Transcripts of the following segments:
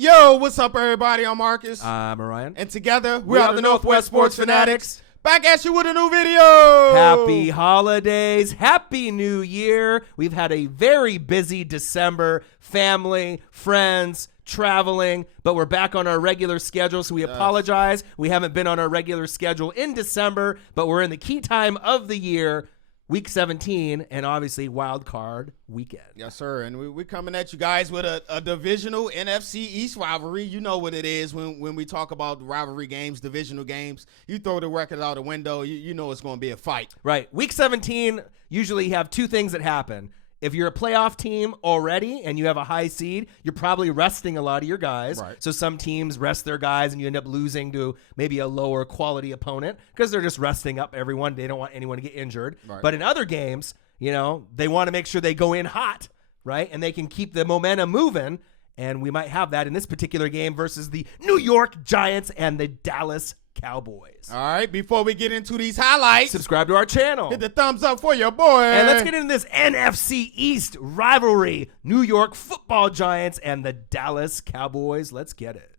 Yo, what's up, everybody? I'm Marcus. I'm Orion. And together, we are the Northwest Sports Sports Fanatics. Back at you with a new video. Happy holidays. Happy New Year. We've had a very busy December. Family, friends, traveling, but we're back on our regular schedule, so we apologize. We haven't been on our regular schedule in December, but we're in the key time of the year, Week 17, and obviously Wild Card Weekend. Yes, sir. And we're coming at you guys with a divisional NFC East rivalry. You know what it is when we talk about rivalry games, divisional games. You throw the record out the window, you know it's going to be a fight. Right. Week 17, usually you have two things that happen. If you're a playoff team already and you have a high seed, you're probably resting a lot of your guys. Right. So some teams rest their guys and you end up losing to maybe a lower quality opponent because they're just resting up everyone. They don't want anyone to get injured. Right. But in other games, you know, they want to make sure they go in hot, right? And they can keep the momentum moving. And we might have that in this particular game versus the New York Giants and the Dallas Cowboys. All right, before we get into these highlights, subscribe to our channel. Hit the thumbs up for your boy. And let's get into this NFC East rivalry. New York Football Giants and the Dallas Cowboys. Let's get it.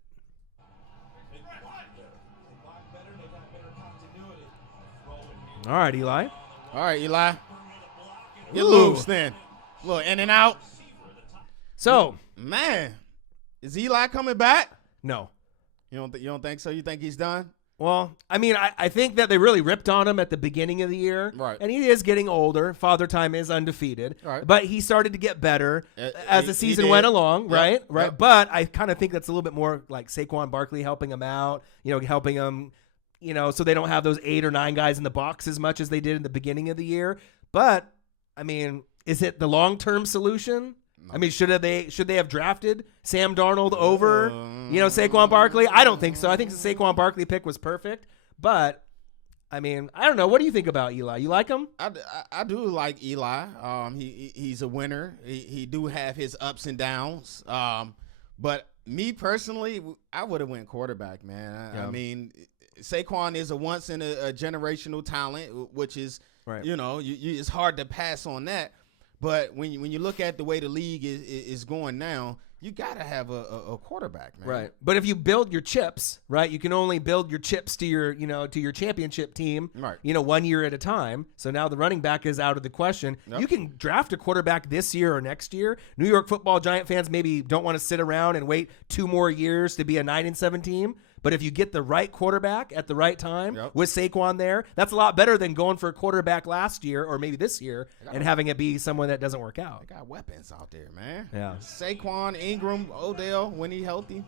All right, Eli. All right, Eli. You lose then. A little in and out. So, man, is Eli coming back? No. You don't think so? You think he's done? Well, I mean, I think that they really ripped on him at the beginning of the year. Right. And he is getting older. Father Time is undefeated. Right. But he started to get better as the season went along, right? Yep. Right. Yep. But I kind of think that's a little bit more like Saquon Barkley helping him out, helping him, so they don't have those 8 or 9 guys in the box as much as they did in the beginning of the year. But, I mean, is it the long-term solution? I mean, should they have drafted Sam Darnold over, Saquon Barkley? I don't think so. I think the Saquon Barkley pick was perfect. But, I mean, I don't know. What do you think about Eli? You like him? I do like Eli. He's a winner. He do have his ups and downs. But me personally, I would have went quarterback, man. I mean, Saquon is a once in a generational talent, which is, right. It's hard to pass on that. But when you look at the way the league is going now, you got to have a quarterback, man. Right. But if you build your chips, right, you can only build your chips to your, to your championship team, right. 1 year at a time. So now the running back is out of the question. Yep. You can draft a quarterback this year or next year. New York Football Giant fans maybe don't want to sit around and wait 2 more years to be a 9-7 team. But if you get the right quarterback at the right time with Saquon there, that's a lot better than going for a quarterback last year or maybe this year and having it be someone that doesn't work out. They got weapons out there, man. Yeah. Saquon, Ingram, Odell, when he healthy.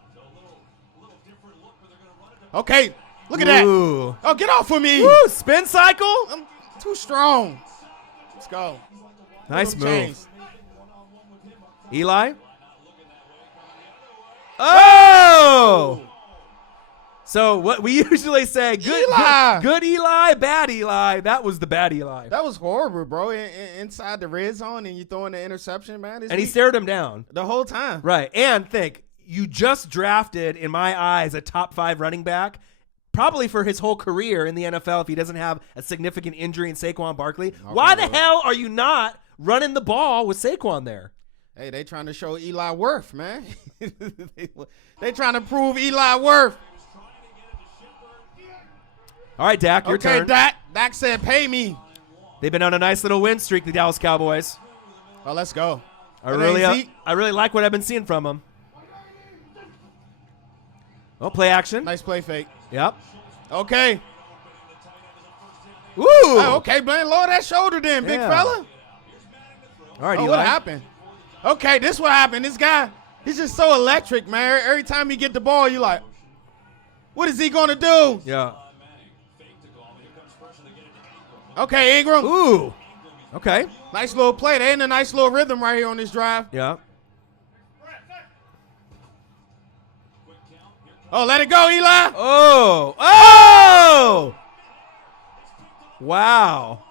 Okay, look at that. Oh, get off of me. Woo, spin cycle. I'm too strong. Let's go. Nice move. Chains. Eli. Oh! So what we usually say, good Eli, bad Eli. That was the bad Eli. That was horrible, bro. Inside the red zone and you throwing the interception, man. And he stared him down. The whole time. Right. And think, you just drafted, in my eyes, a top 5 running back, probably for his whole career in the NFL if he doesn't have a significant injury in Saquon Barkley. Okay, why the hell are you not running the ball with Saquon there? Hey, they trying to show Eli worth, man. they trying to prove Eli worth. All right, Dak, your turn. Okay, Dak said pay me. They've been on a nice little win streak, the Dallas Cowboys. Oh, let's go. I really like what I've been seeing from them. Oh, play action. Nice play fake. Yep. Okay. Woo. Okay, man, lower that shoulder then, big fella. All right, Eli. What happened? Okay, this what happened. This guy, he's just so electric, man. Every time he get the ball, you like, what is he going to do? Yeah. Okay, Ingram. Ooh. Okay. Nice little play. They in a nice little rhythm right here on this drive. Yeah. Oh, let it go, Eli. Oh. Wow.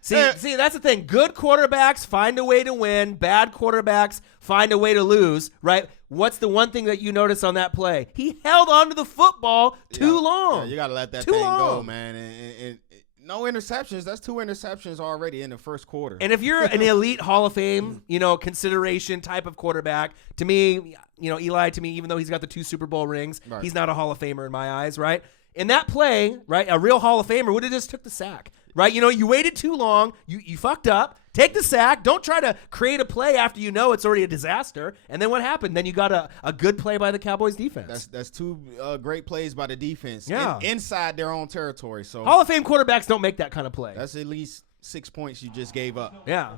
See, that's the thing. Good quarterbacks find a way to win. Bad quarterbacks find a way to lose, right? What's the one thing that you notice on that play? He held onto the football too long. Yeah, you got to let that thing go, man. And No interceptions. That's 2 interceptions already in the first quarter. And if you're an elite Hall of Fame, consideration type of quarterback, to me, Eli, to me, even though he's got the 2 Super Bowl rings, he's not a Hall of Famer in my eyes, right? In that play, right, a real Hall of Famer would have just took the sack, right? You waited too long. You fucked up. Take the sack. Don't try to create a play after it's already a disaster. And then what happened? Then you got a good play by the Cowboys defense. That's 2 great plays by the defense inside their own territory. So Hall of Fame quarterbacks don't make that kind of play. That's at least 6 points you just gave up. Yeah.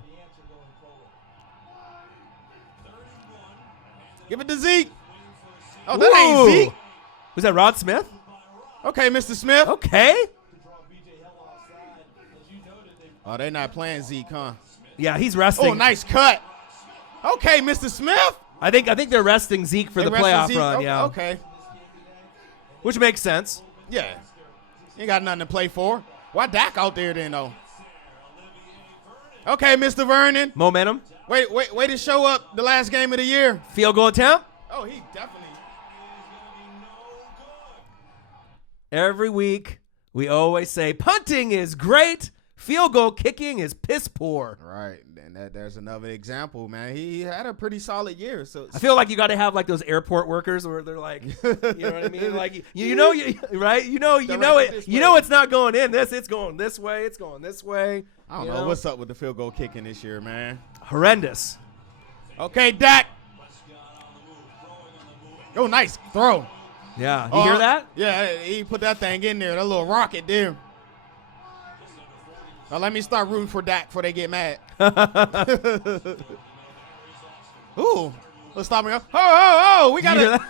Give it to Zeke. Oh, that ain't Zeke. Was that Rod Smith? Okay, Mr. Smith. Okay. Oh, they're not playing Zeke, huh? Yeah, he's resting. Oh, nice cut. Okay, Mr. Smith. I think they're resting Zeke for the playoff run. Yeah. Okay. Which makes sense. Yeah. Ain't got nothing to play for. Why Dak out there then, though? Okay, Mr. Vernon. Momentum. Wait to show up the last game of the year. Field goal attempt. Oh, he definitely. Every week, we always say punting is great. Field goal kicking is piss poor. Right, and there's another example, man. He had a pretty solid year. So I feel like you got to have like those airport workers where they're like, you know what I mean? Like right? You know it's not going in. It's going this way. It's going this way. I don't know what's up with the field goal kicking this year, man. Horrendous. Okay, Dak. Oh, nice throw. Yeah, you hear that? Yeah, he put that thing in there. That little rocket there. Now let me start rooting for Dak before they get mad. Ooh, let's stop me up. Oh, we got a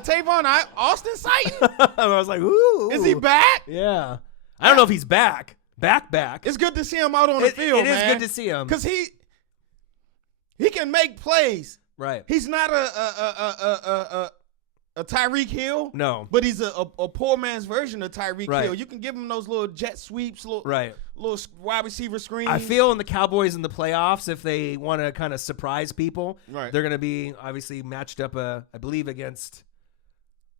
Tavon Austin sighting? I was like, ooh. Is he back? Yeah. I don't know if he's back. Back. It's good to see him out on the field, man. It man. is good to see him. Because he can make plays. Right. He's not a Tyreek Hill. No. But he's a poor man's version of Tyreek Hill. You can give him those little jet sweeps, little wide receiver screens. I feel in the Cowboys in the playoffs, if they want to kind of surprise people, they're going to be obviously matched up, I believe, against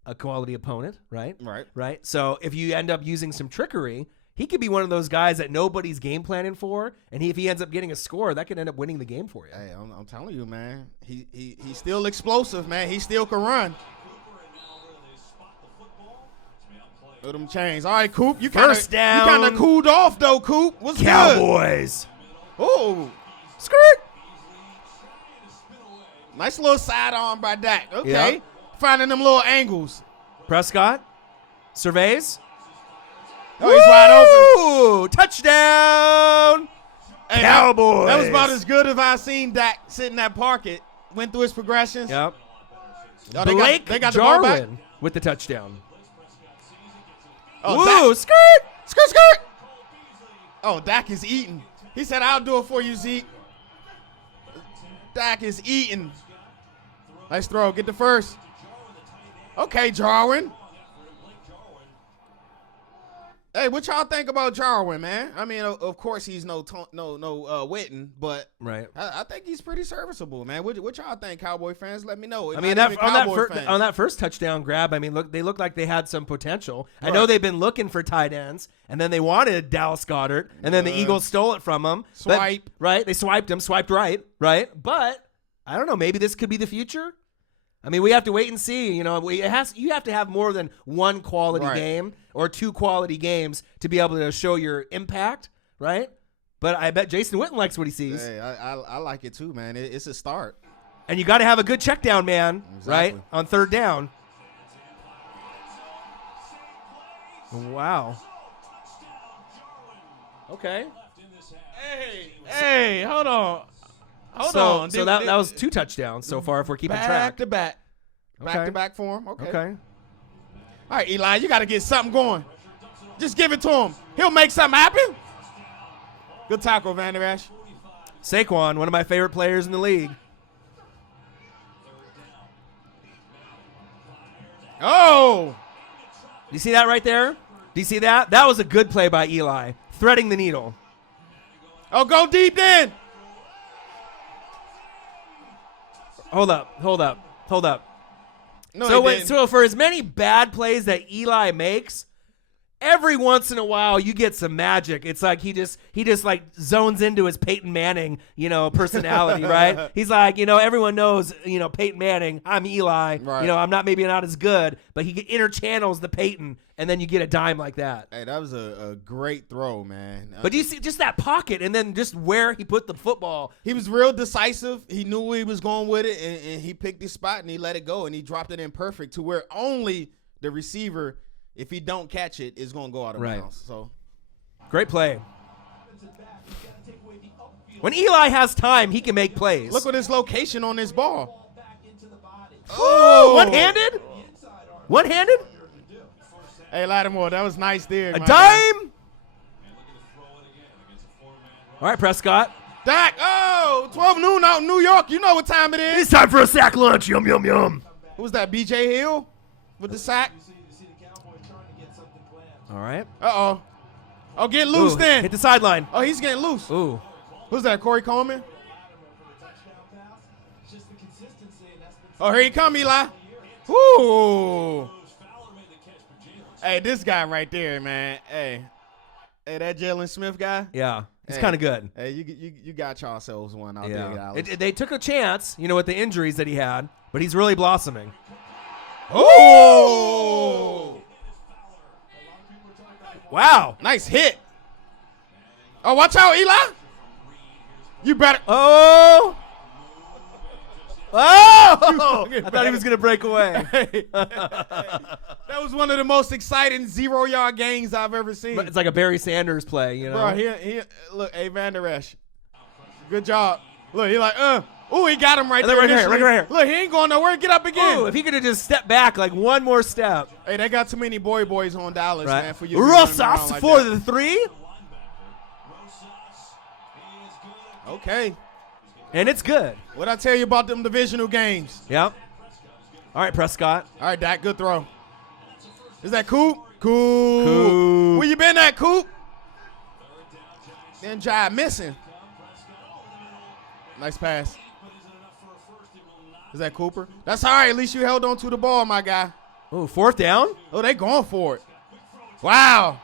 a quality opponent, right? Right. So if you end up using some trickery, he could be one of those guys that nobody's game planning for, and if he ends up getting a score, that could end up winning the game for you. Hey, I'm telling you, man. He's still explosive, man. He still can run. Look at them chains. All right, Coop. You kind of cooled off, though, Coop. What's Cowboys. Good? Oh. Skirt. Nice little sidearm by Dak. Okay. Yep. Finding them little angles. Prescott surveys. Oh, he's wide open. Touchdown. Hey, Cowboys. That was about as good as I seen Dak sit in that pocket. Went through his progressions. Yep. Oh, they got Jarwin with the touchdown. Oh, Dak. Skirt. Oh, Dak is eating. He said, I'll do it for you, Zeke. Dak is eating. Nice throw. Get the first. Okay, Jarwin. Hey, what y'all think about Jarwin, man? I mean, of course he's no Witten, but I think he's pretty serviceable, man. What y'all think, Cowboy fans? Let me know. I mean, on that first touchdown grab, I mean, they looked like they had some potential. Right. I know they've been looking for tight ends, and then they wanted Dallas Goedert, and then the Eagles stole it from them. Swipe. They swiped him, swiped right? But I don't know. Maybe this could be the future. I mean, we have to wait and see. You know, you have to have more than one quality game or 2 quality games to be able to show your impact, right? But I bet Jason Witten likes what he sees. Hey, I like it too, man. It's a start. And you got to have a good check down man, right? On third down. Wow. Okay. Hey, hold on. Hold on. So that was 2 touchdowns so far if we're keeping track. Back to back for him. Okay. All right, Eli, you got to get something going. Just give it to him. He'll make something happen. Good tackle, Van Der Esch. Saquon, one of my favorite players in the league. Oh. You see that right there? Do you see that? That was a good play by Eli, threading the needle. Oh, go deep then. Hold up. No, so for as many bad plays that Eli makes, every once in a while you get some magic. It's like he just like zones into his Peyton Manning, personality, right? He's like, everyone knows, Peyton Manning. I'm Eli. Right. I'm not as good, but he interchannels the Peyton, and then you get a dime like that. Hey, that was a great throw, man. But you see just that pocket, and then just where he put the football. He was real decisive. He knew where he was going with it, and he picked his spot, and he let it go, and he dropped it in perfect to where only the receiver, if he don't catch it, is going to go out of bounds. So, great play. When Eli has time, he can make plays. Look at his location on this ball. Oh, one-handed? One-handed? Hey, Lattimore, that was nice there. A dime? All right, Prescott. Dak, 12 noon out in New York. You know what time it is. It's time for a sack lunch. Yum, yum, yum. Who was that, B.J. Hill with the sack? All right. Uh-oh. Oh, get loose then. Hit the sideline. Oh, he's getting loose. Ooh. Who's that, Corey Coleman? Oh, here he come, Eli. Woo. Hey, this guy right there, man. Hey, that Jalen Smith guy? Yeah. He's kind of good. Hey, you got yourselves one out there, Alex. They took a chance, with the injuries that he had, but he's really blossoming. Oh! Wow. Nice hit. Oh, watch out, Eli. You better. Oh! Oh! I thought he was going to break away. That was one of the most exciting 0-yard gains I've ever seen. It's like a Barry Sanders play, Bro, look, hey, Van Der Esch. Good job. Look, he like, Ooh, he got him right there. Right here. Look, he ain't going nowhere. Get up again. Ooh, if he could have just stepped back like one more step. Hey, they got too many boys on Dallas, man, for you. Rosas like for the 3. Okay. And it's good. What'd I tell you about them divisional games? Yep. All right, Prescott. All right, Dak, good throw. Is that Coop? Coop. Where you been at, Coop? Then Jive missing. Nice pass. Is that Cooper? That's all right. At least you held on to the ball, my guy. Oh, 4th down? Oh, they going for it. Wow.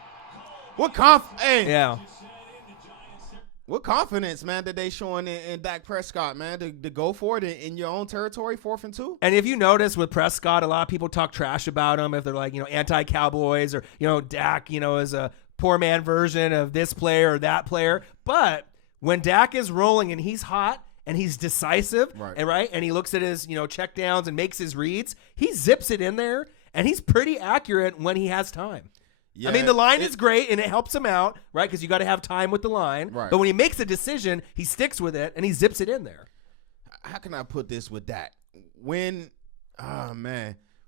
What Yeah. What confidence, man, that they showing in Dak Prescott, man, to go for it in your own territory, 4th and 2? And if you notice with Prescott, a lot of people talk trash about him if they're like, anti-Cowboys or, Dak, is a poor man version of this player or that player. But when Dak is rolling and he's hot and he's decisive, and he looks at his, check downs and makes his reads, he zips it in there, and he's pretty accurate when he has time. Yeah, I mean, the line is great, and it helps him out, right? Because you got to have time with the line. Right. But when he makes a decision, he sticks with it, and he zips it in there. How can I put this with Dak? When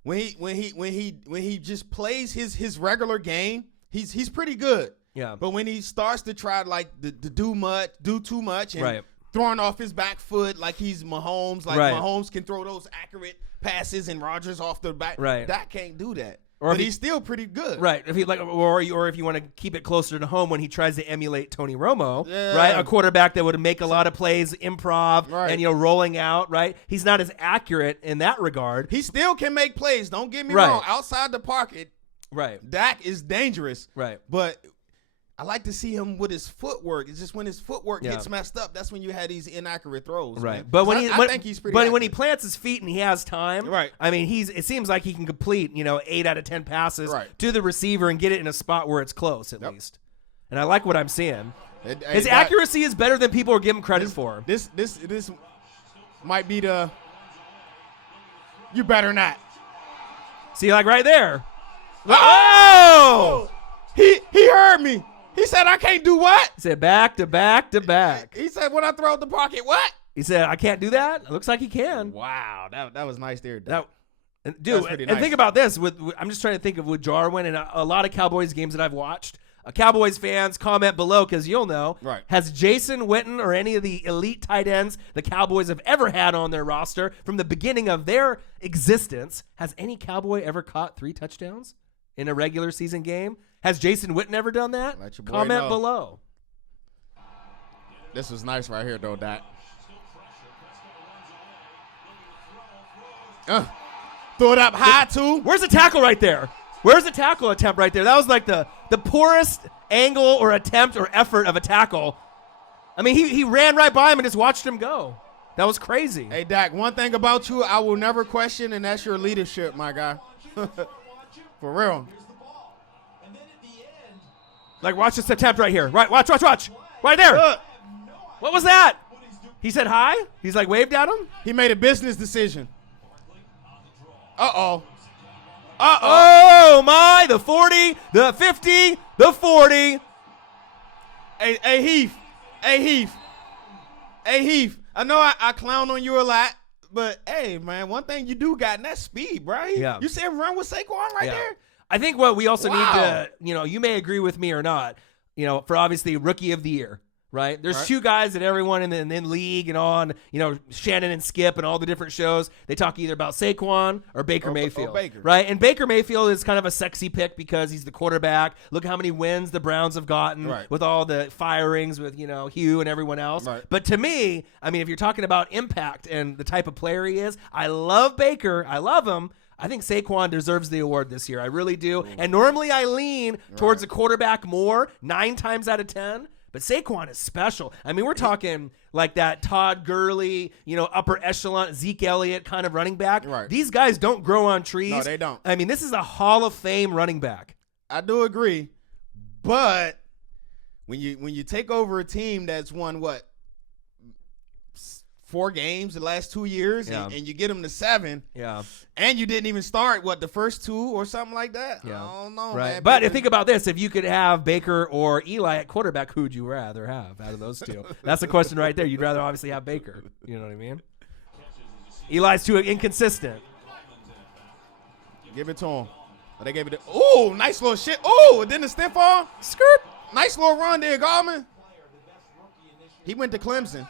he just plays his regular game, he's pretty good. Yeah. But when he starts to try to do too much, and throwing off his back foot like he's Mahomes, Mahomes can throw those accurate passes and Rodgers off the back. Right. Dak can't do that. But he's still pretty good. Right. If he or if you want to keep it closer to home when he tries to emulate Tony Romo, right? A quarterback that would make a lot of plays improv and rolling out, right? He's not as accurate in that regard. He still can make plays, don't get me wrong. Outside the pocket, Dak is dangerous. Right. But I like to see him with his footwork. It's just when his footwork gets messed up, that's when you had these inaccurate throws. Right. Man. But I think he's pretty accurate. When he plants his feet and he has time, I mean, it seems like he can complete, 8 out of 10 passes to the receiver and get it in a spot where it's close at least. And I like what I'm seeing. His accuracy is better than people are giving credit for. This might be the you better not. See, like right there. Oh! He heard me. He said, I can't do what? He said, back to back to back. He said, when I throw out the pocket, what? He said, I can't do that? It looks like he can. Wow. That was nice there. Dude, and think about this. I'm just trying to think of with Jarwin and a lot of Cowboys games that I've watched. Cowboys fans, comment below because you'll know. Right. Has Jason Witten or any of the elite tight ends the Cowboys have ever had on their roster from the beginning of their existence, has any Cowboy ever caught 3 touchdowns in a regular season game? Has Jason Witten ever done that? Comment below. This was nice right here, though, Dak. Throw it up high, too. Where's the tackle right there? Where's the tackle attempt right there? That was like the poorest angle or attempt or effort of a tackle. I mean, he ran right by him and just watched him go. That was crazy. Hey, Dak, one thing about you I will never question, and that's your leadership, my guy. For real. Like, watch this attempt right here. Right, watch. Right there. What was that? He said hi? He's like waved at him? He made a business decision. Uh-oh. Oh, my. The 40, the 50, the 40. Hey, Heath. I know I clown on you a lot, but, hey, man, one thing you do got, and that's speed, right? Yeah. You see him run with Saquon right there? I think what we also need to, you may agree with me or not, for obviously Rookie of the Year, right? There's two guys that everyone in the league and on, Shannon and Skip and all the different shows, they talk either about Saquon or Baker Mayfield, right? And Baker Mayfield is kind of a sexy pick because he's the quarterback. Look how many wins the Browns have gotten with all the firings with, Hugh and everyone else. Right. But to me, I mean, if you're talking about impact and the type of player he is, I love Baker. I love him. I think Saquon deserves the award this year. I really do. And normally I lean towards a quarterback more, 9 times out of 10. But Saquon is special. I mean, we're talking like that Todd Gurley, upper echelon, Zeke Elliott kind of running back. Right. These guys don't grow on trees. No, they don't. I mean, this is a Hall of Fame running back. I do agree. But when you take over a team that's won, 4 games the last 2 years, and you get them to 7. Yeah. And you didn't even start, the first 2 or something like that? Yeah. I don't know, right. man. But think about this. If you could have Baker or Eli at quarterback, who'd you rather have out of those two? That's the question right there. You'd rather obviously have Baker. You know what I mean? Eli's too inconsistent. Give it to him. But they gave it to – ooh, nice little shit. Ooh, and then the stiff arm. Skirt. Nice little run there, Gallman. He went to Clemson.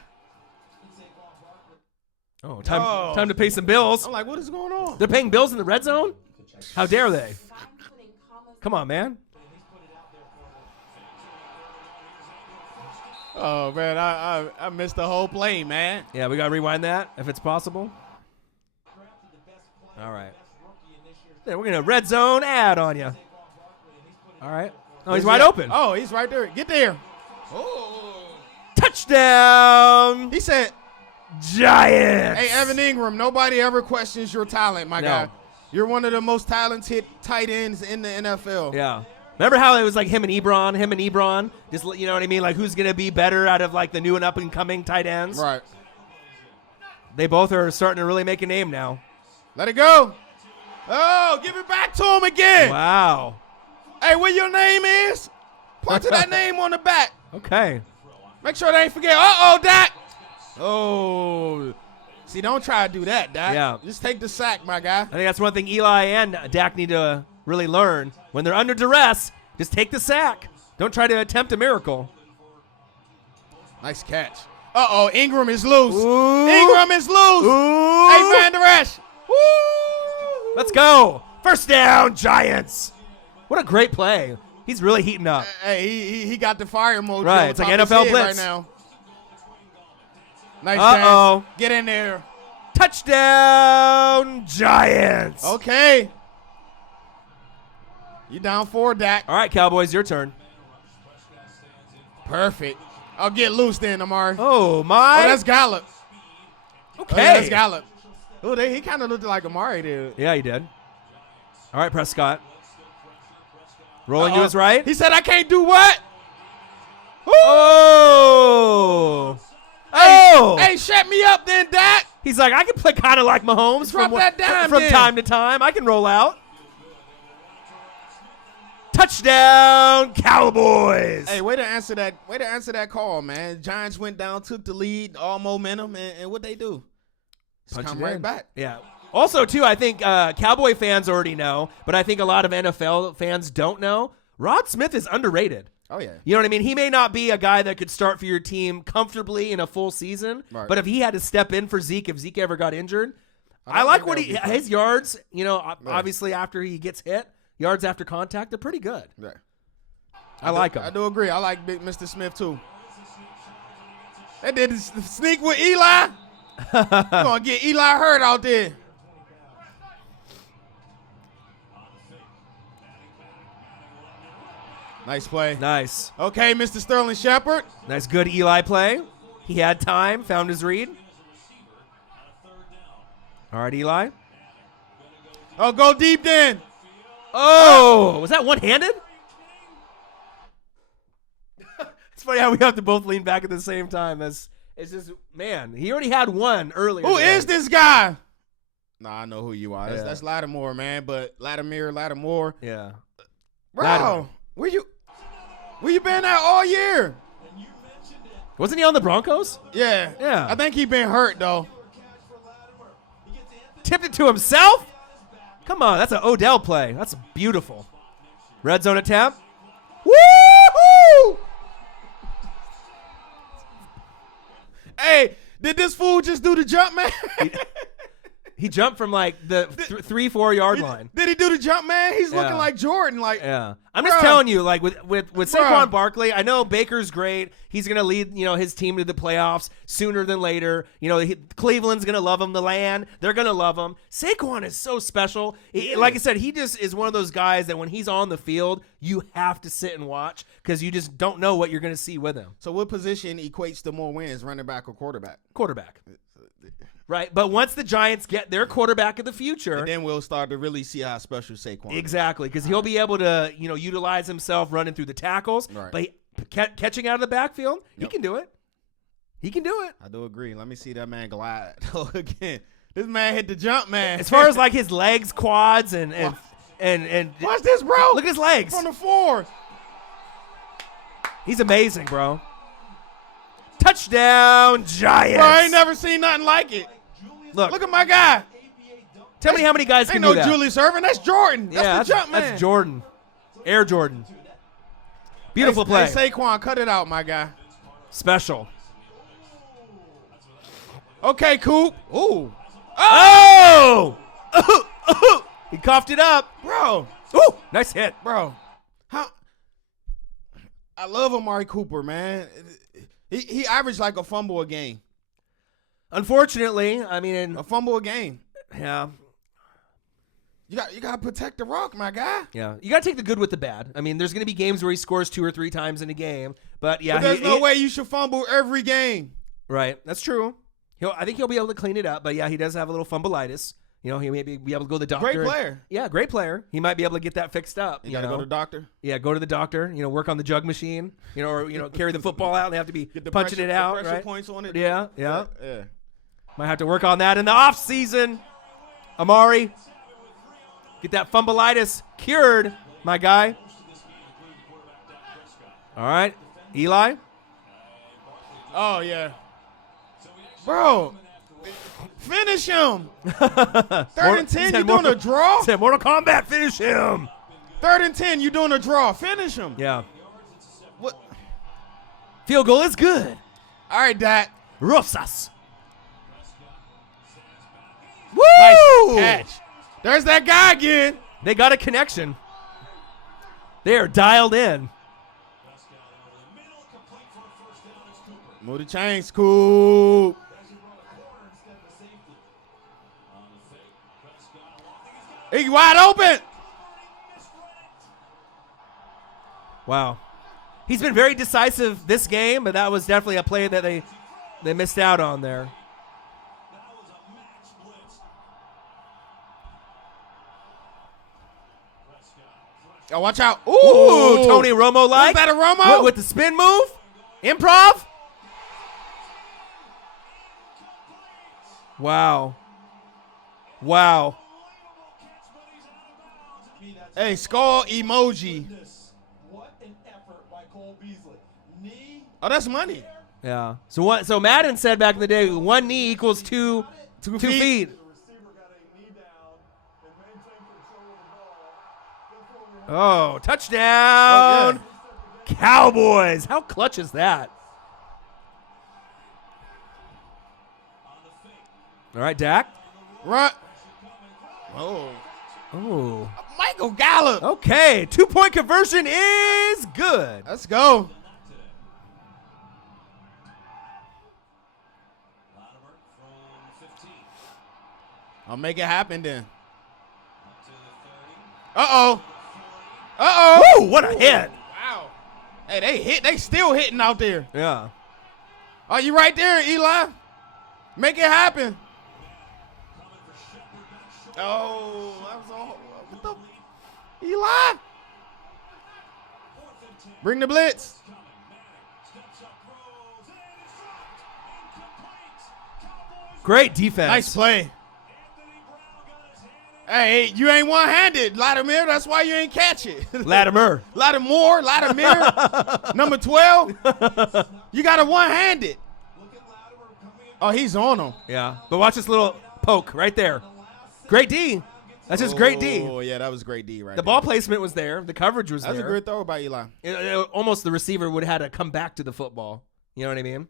Oh, time to pay some bills. I'm like, what is going on? They're paying bills in the red zone? How dare they? Come on, man. Oh, man, I missed the whole play, man. Yeah, we got to rewind that if it's possible. All right. Yeah, we're going to red zone ad on you. All right. Oh, he's wide open. Oh, he's right there. Get there. Oh. Touchdown. He said, Giants. hey, Evan Ingram, nobody ever questions your talent, my guy. You're one of the most talented tight ends in the NFL. Yeah. Remember how it was like him and Ebron? Just, you know what I mean? Like, who's going to be better out of, like, the new and up-and-coming tight ends? Right. They both are starting to really make a name now. Let it go. Oh, give it back to him again. Wow. Hey, what your name is? Point to that name on the back. Okay. Make sure they ain't forget. Uh-oh, Dak. Oh. See, don't try to do that, Dak. Yeah. Just take the sack, my guy. I think that's one thing Eli and Dak need to really learn. When they're under duress, just take the sack. Don't try to attempt a miracle. Nice catch. Uh-oh, Ingram is loose. Ooh. Ingram is loose. Ooh. Hey, man, the rush. Woo. Let's go. First down, Giants. What a great play. He's really heating up. Hey, he got the fire mode. Right, it's like NFL blitz right now. Nice Uh-oh. pass. Get in there. Touchdown, Giants. Okay. You down 4, Dak. All right, Cowboys, your turn. Perfect. I'll get loose then, Amari. Oh, my. Oh, that's Gallup. Okay. Oh, yeah, that's Gallup. Oh, he kind of looked like Amari did. Yeah, he did. All right, Prescott. Rolling to his right. He said, I can't do what? Oh. Hey, shut me up then, Dak. He's like, I can play kind of like Mahomes from time to time. I can roll out. Touchdown, Cowboys. Hey, way to answer that call, man. Giants went down, took the lead, all momentum, and what they do? Just come right back. Yeah. Also, too, I think Cowboy fans already know, but I think a lot of NFL fans don't know. Rod Smith is underrated. Oh, yeah. You know what I mean? He may not be a guy that could start for your team comfortably in a full season, but if he had to step in for Zeke, if Zeke ever got injured, I like what his yards, obviously after he gets hit, yards after contact, they're pretty good. Yeah. I like him. I do agree. I like Big Mr. Smith, too. They did sneak with Eli. You're going to get Eli hurt out there. Nice play. Nice. Okay, Mr. Sterling Shepard. Nice, good Eli play. He had time, found his read. All right, Eli. Oh, go deep then. Oh, was that one-handed? It's funny how we have to both lean back at the same time. It's just, man, he already had one earlier. Who is this guy? Nah, I know who you are. That's Lattimore, man. But Lattimore. Yeah. Bro, Lattimore. where you been at all year? Wasn't he on the Broncos? Yeah. Yeah. I think he been hurt, though. Tipped it to himself? Come on, that's an Odell play. That's beautiful. Red zone attempt. Woo-hoo! Hey, did this fool just do the jump, man? He jumped from like the 3-4 yard line. Did he do the jump, man? He's looking like Jordan. Like, yeah. I'm just telling you, like with Saquon Barkley, I know Baker's great. He's gonna lead, his team to the playoffs sooner than later. Cleveland's gonna love him. The land, they're gonna love him. Saquon is so special. Like I said, he just is one of those guys that when he's on the field, you have to sit and watch because you just don't know what you're gonna see with him. So, what position equates to more wins, running back or quarterback? Quarterback. Right, but once the Giants get their quarterback of the future, and then we'll start to really see how special Saquon is. Exactly, because he'll be able to, utilize himself running through the tackles, but catching out of the backfield, he can do it. He can do it. I do agree. Let me see that man glide again. This man hit the jump, man. As far as like his legs, quads, and watch this, bro. Look at his legs from the floor. He's amazing, bro. Touchdown, Giants! Bro, I ain't never seen nothing like it. Look at my guy. Tell me how many guys can do that. Ain't no Julius Erving. That's Jordan. That's the jump man. That's Jordan. Air Jordan. Beautiful play. Hey, Saquon, cut it out, my guy. Special. Okay, Coop. Ooh. Oh! He coughed it up. Bro. Ooh, nice hit. Bro. I love Amari Cooper, man. He averaged like a fumble a game. Unfortunately, I mean, a fumble a game. Yeah. You got to protect the rock, my guy. Yeah. You got to take the good with the bad. I mean, there's going to be games where he scores 2 or 3 times in a game, but yeah. But there's no way you should fumble every game. Right. That's true. I think he'll be able to clean it up, but yeah, he does have a little fumbleitis. He may be able to go to the doctor. Great player. Great player. He might be able to get that fixed up. You got to go to the doctor? Yeah, go to the doctor. Work on the jug machine. Or carry the football out. They have to be punching it out. Pressure right? points on it. Yeah. Might have to work on that in the off season. Amari, get that fumbleitis cured, my guy. All right, Eli. Oh yeah, bro. Finish him. 3rd and 10, you doing a draw? Said Mortal Kombat, finish him. 3rd and 10, you doing a draw. Finish him. Yeah. What? Field goal is good. All right, Dak. Rosas. Woo! Nice catch. There's that guy again. They got a connection. They are dialed in. Move the chain, Scoop. He's wide open. Wow. He's been very decisive this game, but that was definitely a play that they missed out on there. Oh, watch out. Ooh, Tony Romo-like. Was that a Romo? With the spin move? Improv? Wow. Hey, skull emoji. Oh, that's money. Yeah. So Madden said back in the day, 1 knee equals 2 feet. Oh, touchdown. Oh, yeah. Cowboys. How clutch is that? All right, Dak. Run. Oh. Michael Gallup. Okay, 2-point conversion is good. Let's go. I'll make it happen then. Uh-oh. Woo, what a hit. Wow. Hey, they still hitting out there. Yeah. Are you right there, Eli? Make it happen. Oh, that was all. What the? Eli? Bring the blitz. Great defense. Nice play. Hey, you ain't one-handed, Latimer. That's why you ain't catch it. Latimer. Latimer. Number 12. You got a one-handed. Oh, he's on him. Yeah. But watch this little poke right there. Great D. That's just great D. Oh, yeah, that was great D right The ball placement was there. The coverage was there. That was a good throw by Eli. Almost the receiver would have had to come back to the football. You know what I mean?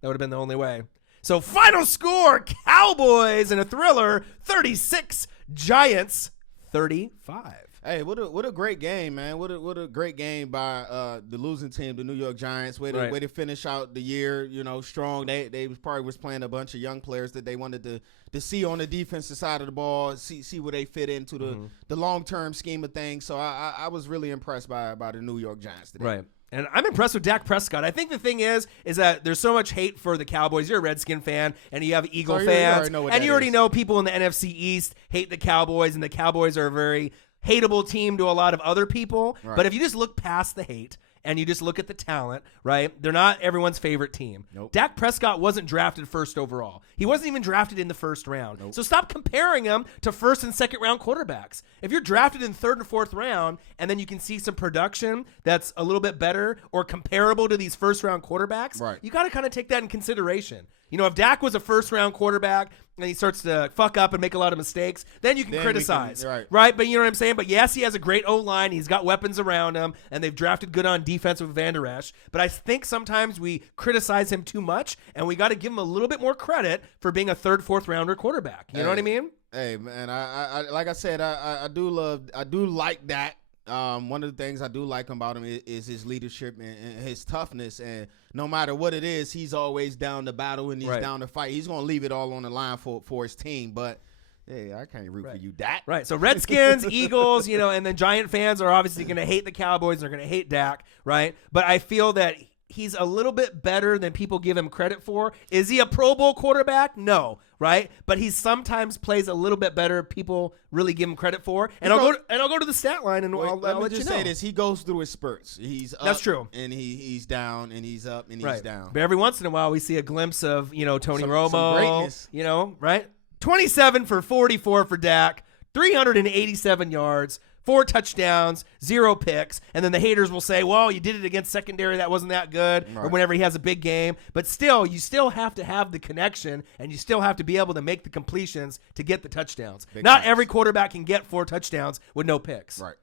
That would have been the only way. So final score, Cowboys in a thriller, 36, Giants 35. Hey, what a great game, man. What a great game by the losing team, the New York Giants. Way to finish out the year, strong. They probably was playing a bunch of young players that they wanted to see on the defensive side of the ball, see where they fit into the long-term scheme of things. So I was really impressed by the New York Giants today. Right. And I'm impressed with Dak Prescott. I think the thing is that there's so much hate for the Cowboys. You're a Redskin fan, and you have Eagle fans. You already know people in the NFC East hate the Cowboys, and the Cowboys are a very hateable team to a lot of other people. Right. But if you just look past the hate and you just look at the talent, right, they're not everyone's favorite team. Nope. Dak Prescott wasn't drafted first overall. He wasn't even drafted in the first round. Nope. So stop comparing him to first and second round quarterbacks. If you're drafted in third and fourth round and then you can see some production that's a little bit better or comparable to these first round quarterbacks, right, you got to kind of take that in consideration. If Dak was a first round quarterback and he starts to fuck up and make a lot of mistakes, then you can criticize. Right? But you know what I'm saying? But yes, he has a great O-line. He's got weapons around him, and they've drafted good on defense with Van Der Esch. But I think sometimes we criticize him too much, and we got to give him a little bit more credit for being a third, fourth rounder quarterback. You know what I mean? Hey, man, I like I said, I do like that. One of the things I do like about him is his leadership and his toughness. And no matter what it is, he's always down to battle and he's down to fight. He's going to leave it all on the line for his team. But, hey, I can't root for you, Dak. Right. So Redskins, Eagles, and then Giant fans are obviously going to hate the Cowboys. They're going to hate Dak, right? But I feel that he's a little bit better than people give him credit for. Is he a Pro Bowl quarterback? No, right? But he sometimes plays a little bit better. People really give him credit for. And I'll go to the stat line and I'll let you know. Say this: he goes through his spurts. He's up. That's true. And he's down, and he's up, and he's down. But every once in a while, we see a glimpse of Tony Romo. Some greatness. Right? 27 for 44 for Dak, 387 yards. 4 touchdowns, 0 picks, and then the haters will say, well, you did it against secondary, that wasn't that good, or whenever he has a big game. But still, you still have to have the connection, and you still have to be able to make the completions to get the touchdowns. Not every quarterback can get 4 touchdowns with no picks. Right.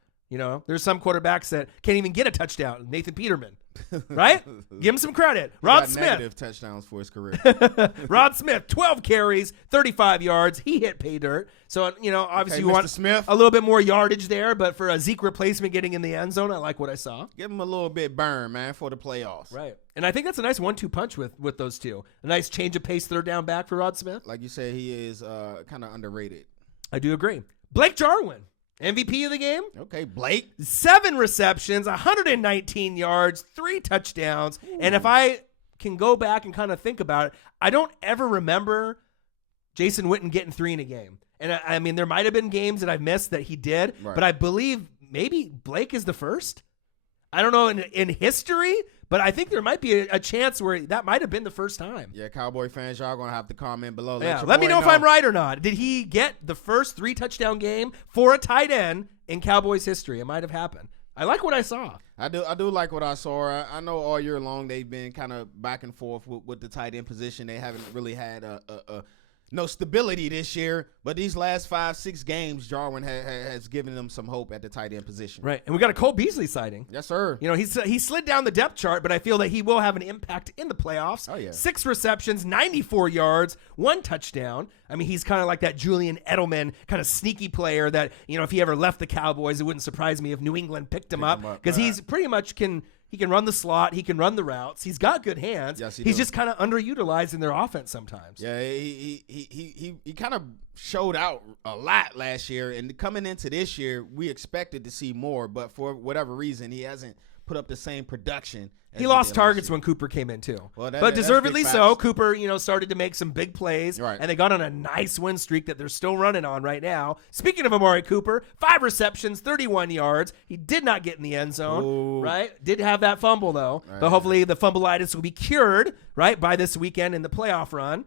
There's some quarterbacks that can't even get a touchdown. Nathan Peterman, right? Give him some credit. Rod Smith. Negative touchdowns for his career. Rod Smith, 12 carries, 35 yards. He hit pay dirt. So, obviously you want Smith, a little bit more yardage there, but for a Zeke replacement getting in the end zone, I like what I saw. Give him a little bit burn, man, for the playoffs. Right. And I think that's a nice 1-2 punch with those two. A nice change of pace third down back for Rod Smith. Like you said, he is kind of underrated. I do agree. Blake Jarwin. MVP of the game. Okay, Blake. 7 receptions, 119 yards, 3 touchdowns. Ooh. And if I can go back and kind of think about it, I don't ever remember Jason Witten getting 3 in a game. And I mean, there might have been games that I've missed that he did, but I believe maybe Blake is the first. I don't know in history, but I think there might be a chance where that might have been the first time. Yeah, Cowboy fans, y'all going to have to comment below. Let me know if I'm right or not. Did he get the first 3-touchdown game for a tight end in Cowboys history? It might have happened. I like what I saw. I do like what I saw. I know all year long they've been kind of back and forth with the tight end position. They haven't really had no stability this year, but these last 5-6 games, Jarwin has given them some hope at the tight end position. Right, and we got a Cole Beasley sighting. Yes, sir. He slid down the depth chart, but I feel that he will have an impact in the playoffs. Oh, yeah. 6 receptions, 94 yards, 1 touchdown. I mean, he's kind of like that Julian Edelman kind of sneaky player that, if he ever left the Cowboys, it wouldn't surprise me if New England picked him up because he's pretty much He can run the slot. He can run the routes. He's got good hands. Yes, he's just kind of underutilized in their offense sometimes. Yeah, he kind of showed out a lot last year, and coming into this year, we expected to see more, but for whatever reason, he hasn't put up the same production. He lost targets when Cooper came in too, but deservedly so. Cooper, started to make some big plays, and they got on a nice win streak that they're still running on right now. Speaking of Amari Cooper, 5 receptions, 31 yards. He did not get in the end zone, right? Did have that fumble though, but hopefully the fumbleitis will be cured, right, by this weekend in the playoff run.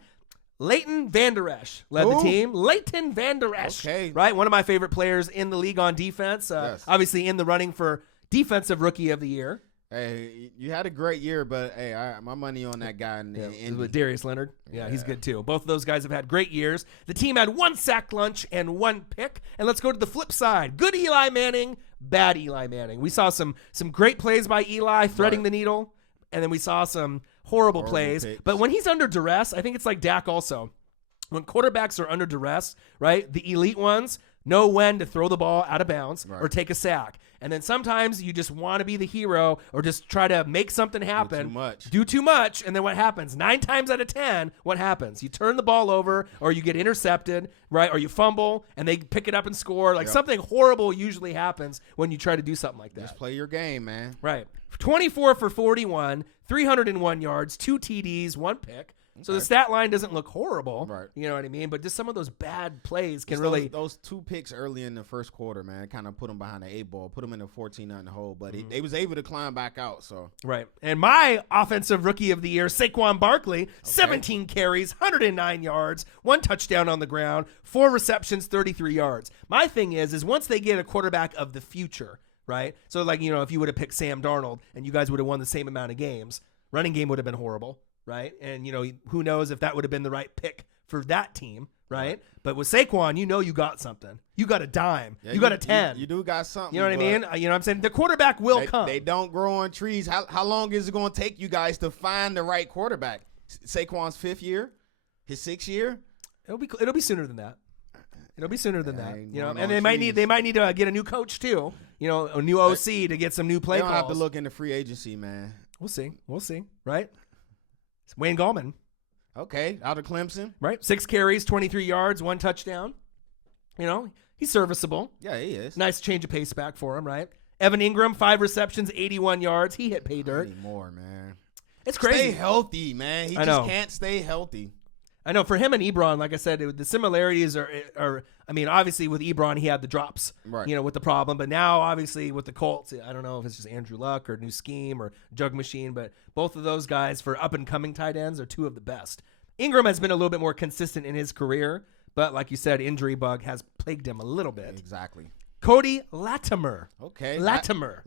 Leighton Vander Esch led the team. Leighton Vander Esch, right? One of my favorite players in the league on defense. Obviously in the running for Defensive Rookie of the Year. Hey, you had a great year, but hey, my money on that guy. With Darius Leonard. Yeah, he's good too. Both of those guys have had great years. The team had 1 sack lunch and 1 pick. And let's go to the flip side. Good Eli Manning, bad Eli Manning. We saw some great plays by Eli threading the needle, and then we saw some horrible plays. Picks. But when he's under duress, I think it's like Dak also. When quarterbacks are under duress, right, the elite ones know when to throw the ball out of bounds or take a sack. And then sometimes you just want to be the hero or just try to make something happen. Do too much. And then what happens? 9 times out of 10, what happens? You turn the ball over or you get intercepted, right? Or you fumble and they pick it up and score. Like something horrible usually happens when you try to do something like that. Just play your game, man. Right. 24 for 41, 301 yards, 2 TDs, 1 pick. So the stat line doesn't look horrible, right? You know what I mean? But just some of those bad plays can those 2 picks early in the first quarter, man, kind of put them behind the 8 ball, put them in a 14-0 hole. But they was able to climb back out. So right. And my offensive rookie of the year, Saquon Barkley, 17 carries, 109 yards, 1 touchdown on the ground, 4 receptions, 33 yards. My thing is once they get a quarterback of the future, right? So like if you would have picked Sam Darnold and you guys would have won the same amount of games, running game would have been horrible. Right. And, who knows if that would have been the right pick for that team. Right. But with Saquon, you got something. You got a dime. You got a 10. You do got something. You know what I mean? You know what I'm saying? The quarterback will come. They don't grow on trees. How long is it going to take you guys to find the right quarterback? Saquon's 5th year? His 6th year? It'll be sooner than that. It'll be sooner than that. And they might need to get a new coach too. A new OC to get some new play calls. They don't have to look into free agency, man. We'll see. Right? Wayne Gallman. Okay, out of Clemson. Right. 6 carries, 23 yards, 1 touchdown. He's serviceable. Yeah, he is. Nice change of pace back for him, right? Evan Ingram, 5 receptions, 81 yards. He hit pay dirt. I need more, man. It's crazy. Stay healthy, man. He just can't stay healthy. I know for him and Ebron, like I said, the similarities are. I mean, obviously with Ebron, he had the drops, right? With the problem. But now, obviously with the Colts, I don't know if it's just Andrew Luck or new scheme or jug machine, but both of those guys for up and coming tight ends are 2 of the best. Ingram has been a little bit more consistent in his career, but like you said, injury bug has plagued him a little bit. Exactly. Cody Latimer. Okay. Latimer.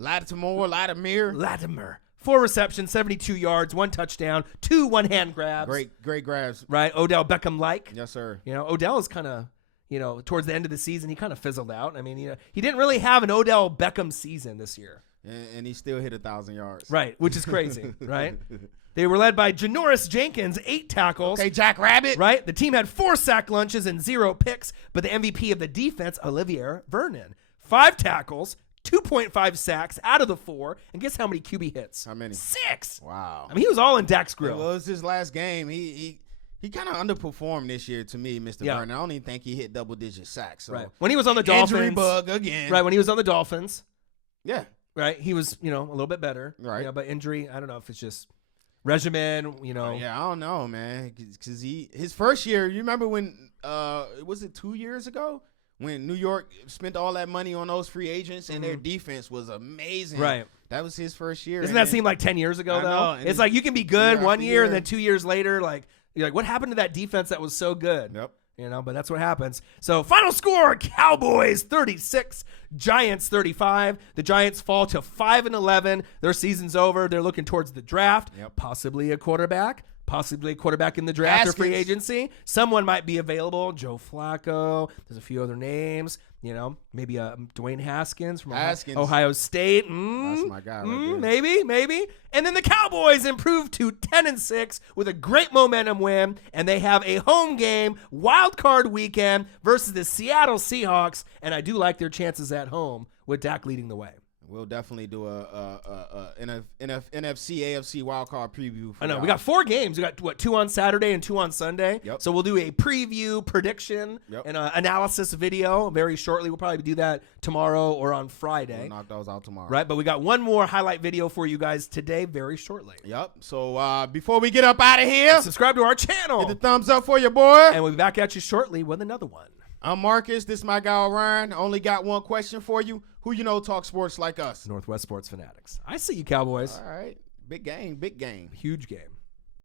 4 receptions, 72 yards, 1 touchdown, 2 one-hand grabs. Great grabs. Right, Odell Beckham-like. Yes, sir. Odell is kind of, towards the end of the season, he kind of fizzled out. I mean, he didn't really have an Odell Beckham season this year. And he still hit 1,000 yards. Right, which is crazy, right? They were led by Janoris Jenkins, 8 tackles. Okay, Jack Rabbit. Right, the team had 4 sack lunches and 0 picks, but the MVP of the defense, Olivier Vernon, 5 tackles, 2.5 sacks out of the 4, and guess how many QB hits? How many? 6. Wow. I mean, he was all in Dak's grill. Well, it was his last game. He kind of underperformed this year to me, Mr. Vernon. I don't even think he hit double-digit sacks. So. Right. When he was on the Dolphins. Injury bug again. Right, when he was on the Dolphins. Yeah. Right, he was, a little bit better. Right. But injury, I don't know if it's just regimen, Yeah, I don't know, man. Because his first year, you remember when, was it 2 years ago? When New York spent all that money on those free agents and their defense was amazing. Right. That was his first year. Doesn't that seem like 10 years ago, though? It's like you can be good 1 year and then 2 years later, you're like, what happened to that defense that was so good? Yep. But that's what happens. So final score, Cowboys 36, Giants 35. The Giants fall to 5-11. Their season's over. They're looking towards the draft, possibly a quarterback. Possibly a quarterback in the draft or free agency. Someone might be available. Joe Flacco. There's a few other names. Maybe Dwayne Haskins from Ohio State. That's my guy right there. Maybe. And then the Cowboys improved to 10-6 with a great momentum win, and they have a home game, wild card weekend versus the Seattle Seahawks, and I do like their chances at home with Dak leading the way. We'll definitely do a NFC AFC wildcard preview. I know we got 4 games. We got 2 on Saturday and 2 on Sunday. Yep. So we'll do a preview, prediction, and analysis video very shortly. We'll probably do that tomorrow or on Friday. We'll knock those out tomorrow. Right, but we got one more highlight video for you guys today, very shortly. Yep. So before we get up out of here, subscribe to our channel. Hit the thumbs up for your boy. And we'll be back at you shortly with another one. I'm Marcus. This is my guy Ryan. Only got one question for you. Who you know talk sports like us? Northwest Sports Fanatics. I see you, Cowboys. All right. Big game. Big game. Huge game.